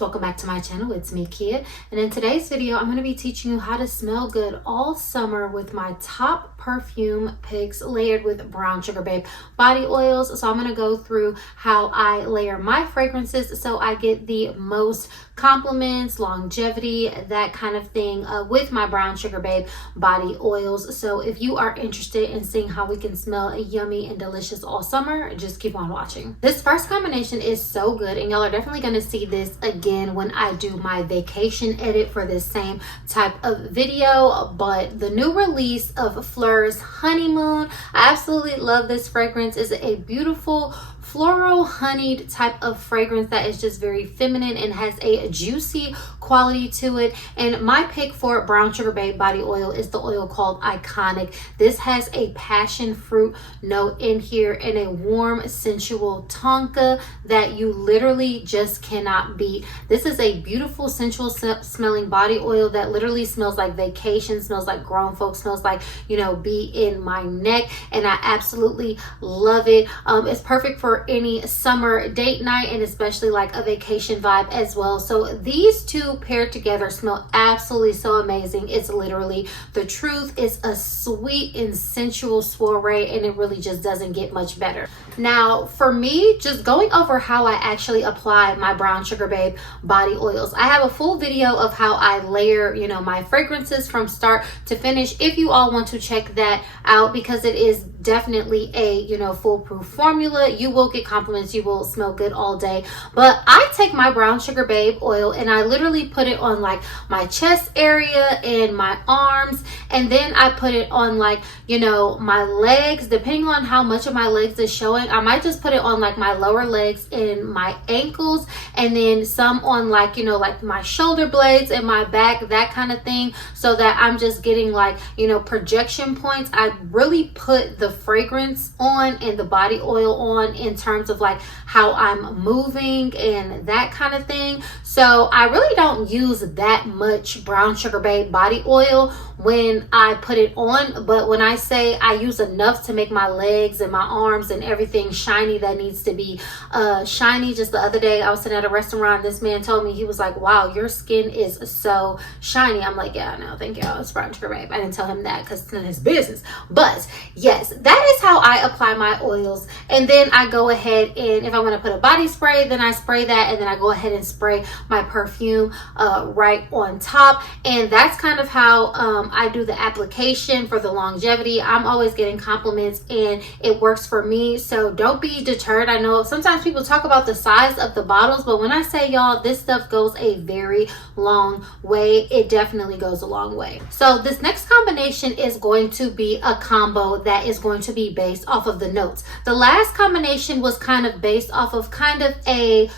guys, welcome back to my channel. It's me, Kiya, and in today's video I'm going to be teaching you how to smell good all summer with my top perfume picks layered with Brown Sugar Babe body oils. So I'm going to go through how I layer my fragrances so I get the most compliments, longevity, that kind of thing with my Brown Sugar Babe body oils. So if you are interested in seeing how we can smell yummy and delicious all summer, just keep on watching. This first combination is so good, and y'all are definitely going to see this again when I do my vacation edit for this same type of video. But the new release of Phlur's Honeymoon, I absolutely love this fragrance. It's a beautiful floral honeyed type of fragrance that is just very feminine and has a juicy quality to it. And my pick for Brown Sugar Babe body oil is the oil called Iconic. This has a passion fruit note in here and a warm sensual tonka that you literally just cannot beat. This is a beautiful sensual smelling body oil that literally smells like vacation, smells like grown folks, smells like, you know, be in my neck, and I absolutely love it. It's perfect for any summer date night and especially like a vacation vibe as well. So these two paired together smell absolutely so amazing. It's literally the truth. It's a sweet and sensual soiree, and it really just doesn't get much better. Now for me, just going over how I actually apply my Brown Sugar Babe body oils, I have a full video of how I layer, you know, my fragrances from start to finish if you all want to check that out, because it is definitely a, you know, foolproof formula. You will get compliments, you will smell good all day. But I take my Brown Sugar Babe oil and I literally put it on like my chest area and my arms, and then I put it on like, you know, my legs. Depending on how much of my legs is showing, I might just put it on like my lower legs and my ankles, and then some on like, you know, like my shoulder blades and my back, that kind of thing, so that I'm just getting like, you know, projection points. I really put the fragrance on and the body oil on in terms of like how I'm moving and that kind of thing. So I really don't use that much Brown Sugar Babe body oil when I put it on, but when I say I use enough to make my legs and my arms and everything shiny that needs to be shiny. Just the other day I was sitting at a restaurant, this man told me, he was like, wow, your skin is so shiny. I'm like, yeah, no, thank you, it's Brown Sugar Babe. I didn't tell him that because it's none of his business. But yes, that is how I apply my oils. And then I go ahead, and if I want to put a body spray, then I spray that, and then I go ahead and spray my perfume right on top. And that's kind of how I do the application for the longevity. I'm always getting compliments and it works for me, so don't be deterred. I know sometimes people talk about the size of the bottles, but when I say, y'all, this stuff goes a very long way. It definitely goes a long way. So this next combination is going to be a combo that is going to be based off of the notes. The last combination was kind of based off of kind of a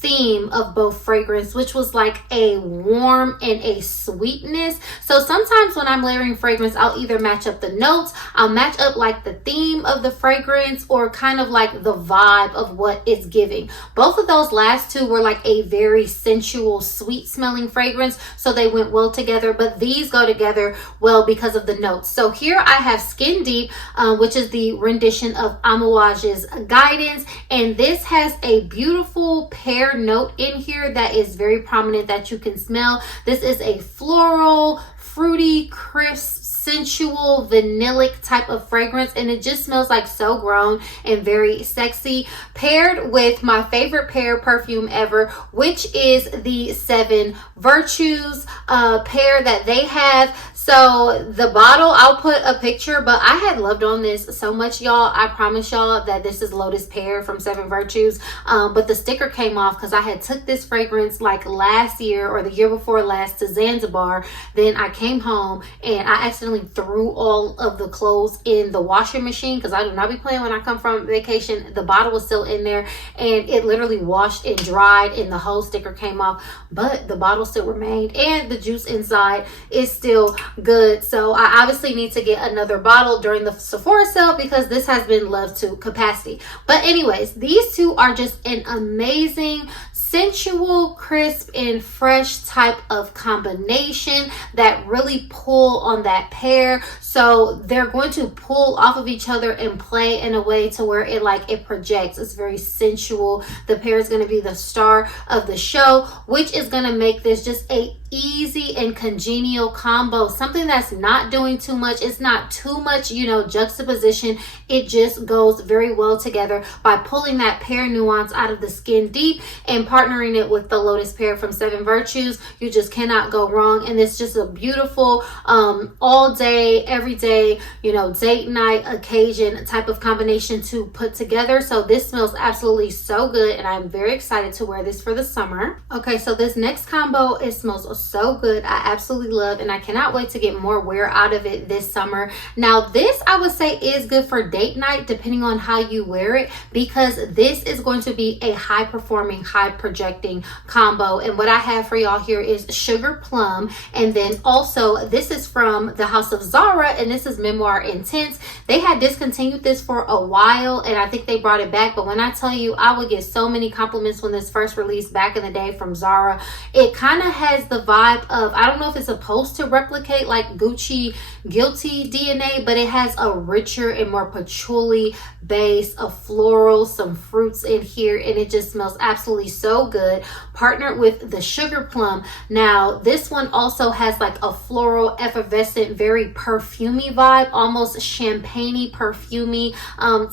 theme of both fragrance, which was like a warm and a sweetness. So sometimes when I'm layering fragrance, I'll either match up the notes, I'll match up like the theme of the fragrance, or kind of like the vibe of what it's giving. Both of those last two were like a very sensual, sweet smelling fragrance, so they went well together, but these go together well because of the notes. So here I have Skin Deep, which is the rendition of Amouage's Guidance, and this has a beautiful pear note in here that is very prominent that you can smell. This is a floral, fruity, crisp, sensual, vanillic type of fragrance, and it just smells like so grown and very sexy, paired with my favorite Pear perfume ever, which is the 7 Virtues pair that they have. So the bottle, I'll put a picture, but I had loved on this so much, y'all. I promise y'all that this is Lotus Pear from 7 Virtues, but the sticker came off because I had took this fragrance like last year or the year before last to Zanzibar. Then I came home and I accidentally threw all of the clothes in the washing machine, because I do not be playing when I come from vacation. The bottle was still in there and it literally washed and dried and the whole sticker came off, but the bottle still remained and the juice inside is still good. So I obviously need to get another bottle during the Sephora sale because this has been loved to capacity. But anyways, these two are just an amazing sensual, crisp, and fresh type of combination that really pull on that pear. So they're going to pull off of each other and play in a way to where it projects. It's very sensual. The pear is going to be the star of the show, which is going to make this just a easy and congenial combo, something that's not doing too much. It's not too much, you know, juxtaposition. It just goes very well together by pulling that pear nuance out of the Skin Deep and partnering it with the Lotus Pear from Seven Virtues. You just cannot go wrong, and it's just a beautiful all day, every day, you know, date night occasion type of combination to put together. So this smells absolutely so good, and I'm very excited to wear this for the summer. Okay, so this next combo, it smells so good. I absolutely love, and I cannot wait to get more wear out of it this summer. Now this, I would say, is good for date night depending on how you wear it, because this is going to be a high performing, high projecting combo. And what I have for y'all here is Sugar Plum, and then also this is from the house of Zara, and this is Memoire Intense. They had discontinued this for a while, and I think they brought it back, but when I tell you, I would get so many compliments when this first released back in the day from Zara. It kind of has the vibe of, I don't know if it's supposed to replicate like Gucci Guilty DNA, but it has a richer and more patchouli base, a floral, some fruits in here, and it just smells absolutely so good, partnered with the Sugar Plum. Now this one also has like a floral, effervescent, very perfumey vibe, almost champagne-y, perfumey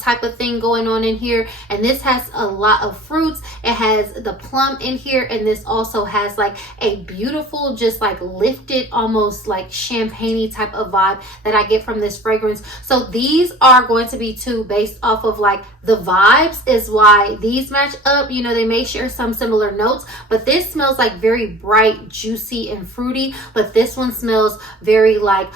type of thing going on in here. And this has a lot of fruits. It has the plum in here, and this also has like a beautiful, just like lifted, almost like champagne-y type of vibe that I get from this fragrance. So these are going to be two based off of like the vibes, is why these match up. You know, they may share some similar notes, but this smells like very bright, juicy, and fruity, but this one smells very like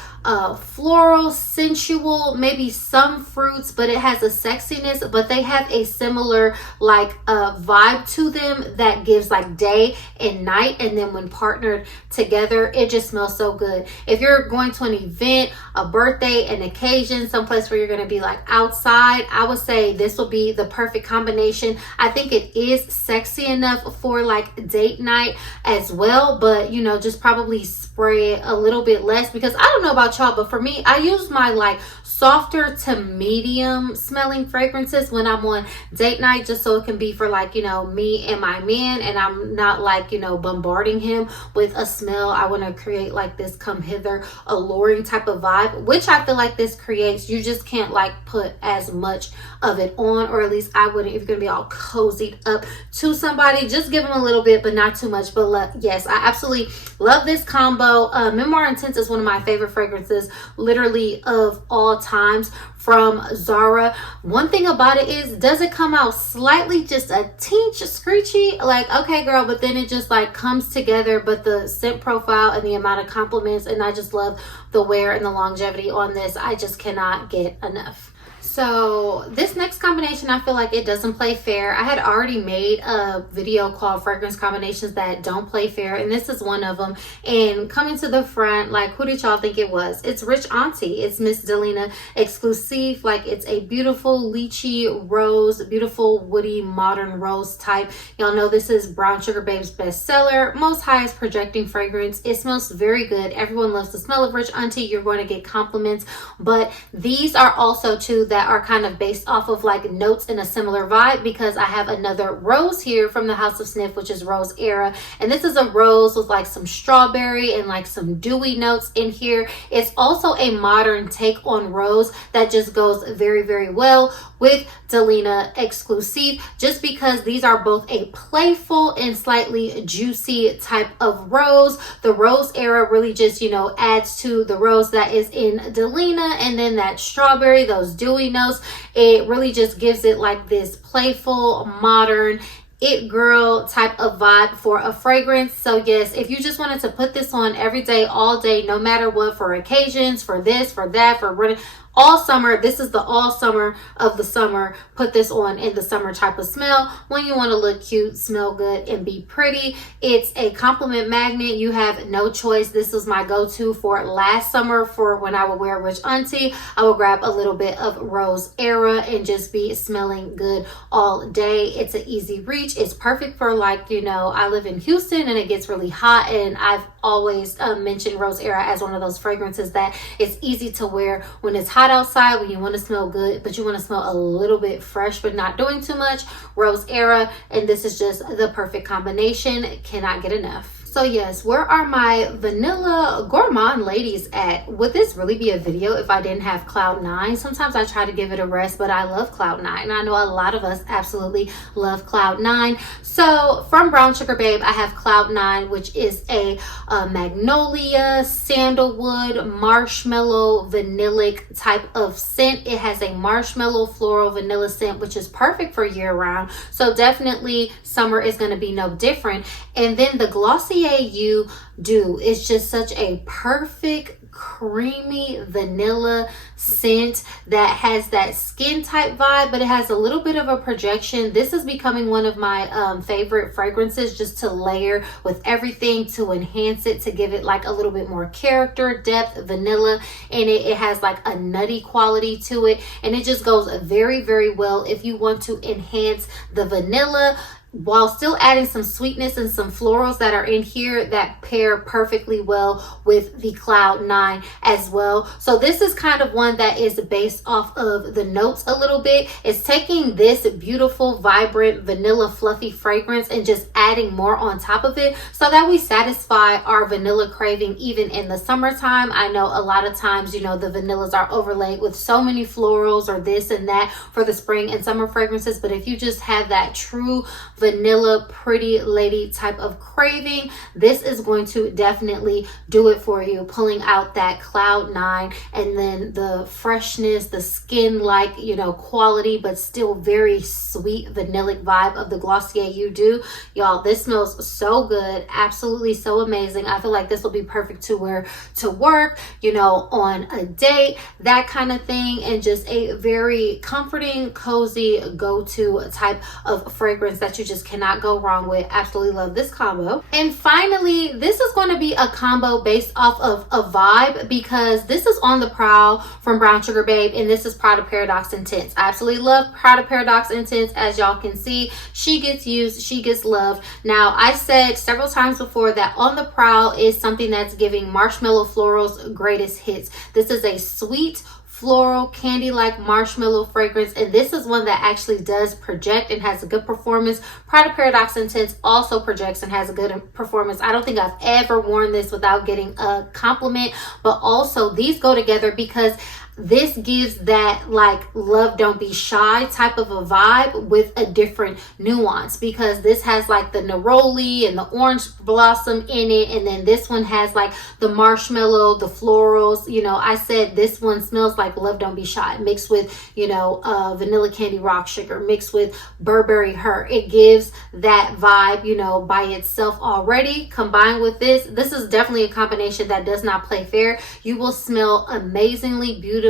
floral, sensual, maybe some fruits, but it has a sexiness, but they have a similar like vibe to them that gives like day and night, and then when partnered together, it just smells so good. If you're going to an event, a birthday, an occasion, someplace where you're going to be like outside, I would say this will be the perfect combination. I think it is sexy enough for like date night as well, but you know, just probably spray it a little bit less, because I don't know about y'all, but for me, I use my like softer to medium smelling fragrances when I'm on date night, just so it can be for like, you know, me and my man, and I'm not like, you know, bombarding him with a smell. I want to create like this come hither alluring type of vibe, which I feel like this creates. You just can't like put as much of it on, or at least I wouldn't. If you're gonna be all cozied up to somebody, just give them a little bit, but not too much. But yes, I absolutely love this combo. Memoire Intense is one of my favorite fragrances literally of all times from Zara. One thing about it is, does it come out slightly just a tinge screechy, like okay girl, but then it just like comes together. But the scent profile and the amount of compliments, and I just love the wear and the longevity on this, I just cannot get enough. So this next combination, I feel like it doesn't play fair. I had already made a video called fragrance combinations that don't play fair, and this is one of them. And coming to the front, like, who did y'all think it was? It's Rich Aunty. It's Miss Delina Exclusive. Like, it's a beautiful lychee rose, beautiful woody modern rose type. Y'all know this is Brown Sugar Babe's bestseller, most highest projecting fragrance. It smells very good. Everyone loves the smell of Rich Aunty. You're going to get compliments, but these are also two that are kind of based off of like notes in a similar vibe, because I have another rose here from the House of Snif, which is Rose Era, and this is a rose with like some strawberry and like some dewy notes in here. It's also a modern take on rose that just goes very, very well with Delina Exclusive, just because these are both a playful and slightly juicy type of rose. The Rose Era really just, you know, adds to the rose that is in Delina, and then that strawberry, those dewy notes, it really just gives it like this playful, modern, it girl type of vibe for a fragrance. So yes, if you just wanted to put this on every day, all day, no matter what, for occasions, for this, for that, for running, all summer. This is the all summer of the summer. Put this on in the summer type of smell when you want to look cute, smell good, and be pretty. It's a compliment magnet. You have no choice. This is my go-to for last summer for when I would wear Rich Auntie. I will grab a little bit of Rose Era and just be smelling good all day. It's an easy reach. It's perfect for, like, you know, I live in Houston and it gets really hot, and I've always mentioned Rose Era as one of those fragrances that it's easy to wear when it's hot outside, when you want to smell good but you want to smell a little bit fresh but not doing too much. Rose Era, and this is just the perfect combination. Cannot get enough. So yes, where are my vanilla gourmand ladies at? Would this really be a video if I didn't have Cloud 9? Sometimes I try to give it a rest, but I love Cloud 9. And I know a lot of us absolutely love Cloud 9. So from Brown Sugar Babe, I have Cloud 9, which is a magnolia, sandalwood, marshmallow, vanillic type of scent. It has a marshmallow floral vanilla scent, which is perfect for year round. So definitely summer is going to be no different. And then the Glossier You Doux is just such a perfect creamy vanilla scent that has that skin type vibe, but it has a little bit of a projection. This is becoming one of my favorite fragrances, just to layer with everything, to enhance it, to give it like a little bit more character, depth, vanilla in it. It has like a nutty quality to it, and it just goes very, very well if you want to enhance the vanilla while still adding some sweetness and some florals that are in here that pair perfectly well with the Cloud 9 as well. So this is kind of one that is based off of the notes a little bit. It's taking this beautiful, vibrant, vanilla, fluffy fragrance and just adding more on top of it so that we satisfy our vanilla craving even in the summertime. I know a lot of times, you know, the vanillas are overlaid with so many florals or this and that for the spring and summer fragrances, but if you just have that true vanilla pretty lady type of craving, this is going to definitely do it for you, pulling out that Cloud 9 and then the freshness, the skin like, you know, quality, but still very sweet vanillic vibe of the Glossier You Doux. Y'all, this smells so good, absolutely so amazing. I feel like this will be perfect to wear to work, you know, on a date, that kind of thing, and just a very comforting, cozy go-to type of fragrance that you just cannot go wrong with. Absolutely love this combo. And finally, this is going to be a combo based off of a vibe, because this is on the Prowl from Brown Sugar Babe, and this is Prada Paradoxe Intense. I absolutely love Prada Paradoxe Intense. As y'all can see, she gets used, she gets loved. Now, I said several times before that on the Prowl is something that's giving marshmallow florals greatest hits. This is a sweet, floral, candy-like marshmallow fragrance, and this is one that actually does project and has a good performance. Prada Paradoxe Intense also projects and has a good performance. I don't think I've ever worn this without getting a compliment, but also these go together because this gives that like love don't be shy type of a vibe with a different nuance, because this has like the neroli and the orange blossom in it, and then this one has like the marshmallow, the florals. You know, I said this one smells like love don't be shy mixed with, you know, vanilla candy rock sugar mixed with Burberry Her. It gives that vibe, you know, by itself already. Combined with this is definitely a combination that does not play fair. You will smell amazingly beautifully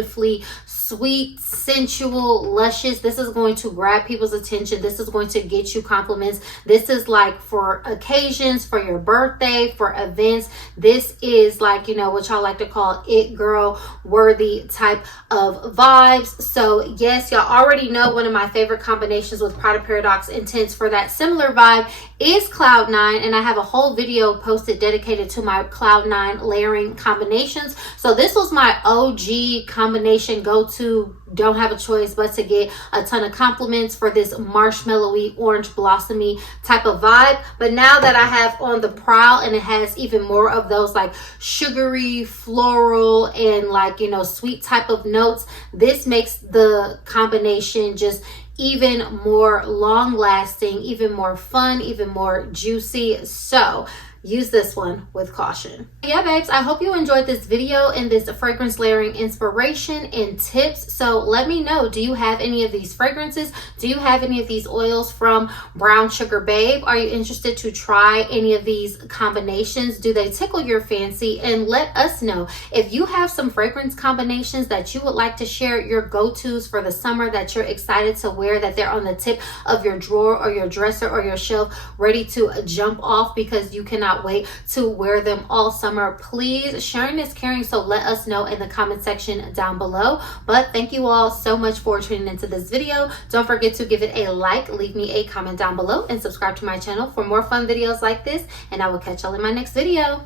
sweet, sensual, luscious. This is going to grab people's attention. This is going to get you compliments. This is like for occasions, for your birthday, for events. This is like, you know, what y'all like to call it girl worthy type of vibes. So yes, y'all already know one of my favorite combinations with Prada Paradoxe Intense for that similar vibe is Cloud 9, and I have a whole video posted dedicated to my Cloud 9 layering combinations. So this was my OG combination go-to. Don't have a choice but to get a ton of compliments for this marshmallowy, orange blossomy type of vibe. But now that I have on the Prowl, and it has even more of those like sugary, floral, and like, you know, sweet type of notes, this makes the combination just even more long lasting, even more fun, even more juicy. So use this one with caution. Yeah, babes, I hope you enjoyed this video and this fragrance layering inspiration and tips. So let me know, do you have any of these fragrances? Do you have any of these oils from Brown Sugar Babe? Are you interested to try any of these combinations? Do they tickle your fancy? And let us know if you have some fragrance combinations that you would like to share, your go-tos for the summer that you're excited to wear, that they're on the tip of your drawer or your dresser or your shelf, ready to jump off because you cannot wait to wear them all summer. Please, sharing is caring, so let us know in the comment section down below. But thank you all so much for tuning into this video. Don't forget to give it a like, leave me a comment down below, and subscribe to my channel for more fun videos like this, and I will catch y'all in my next video.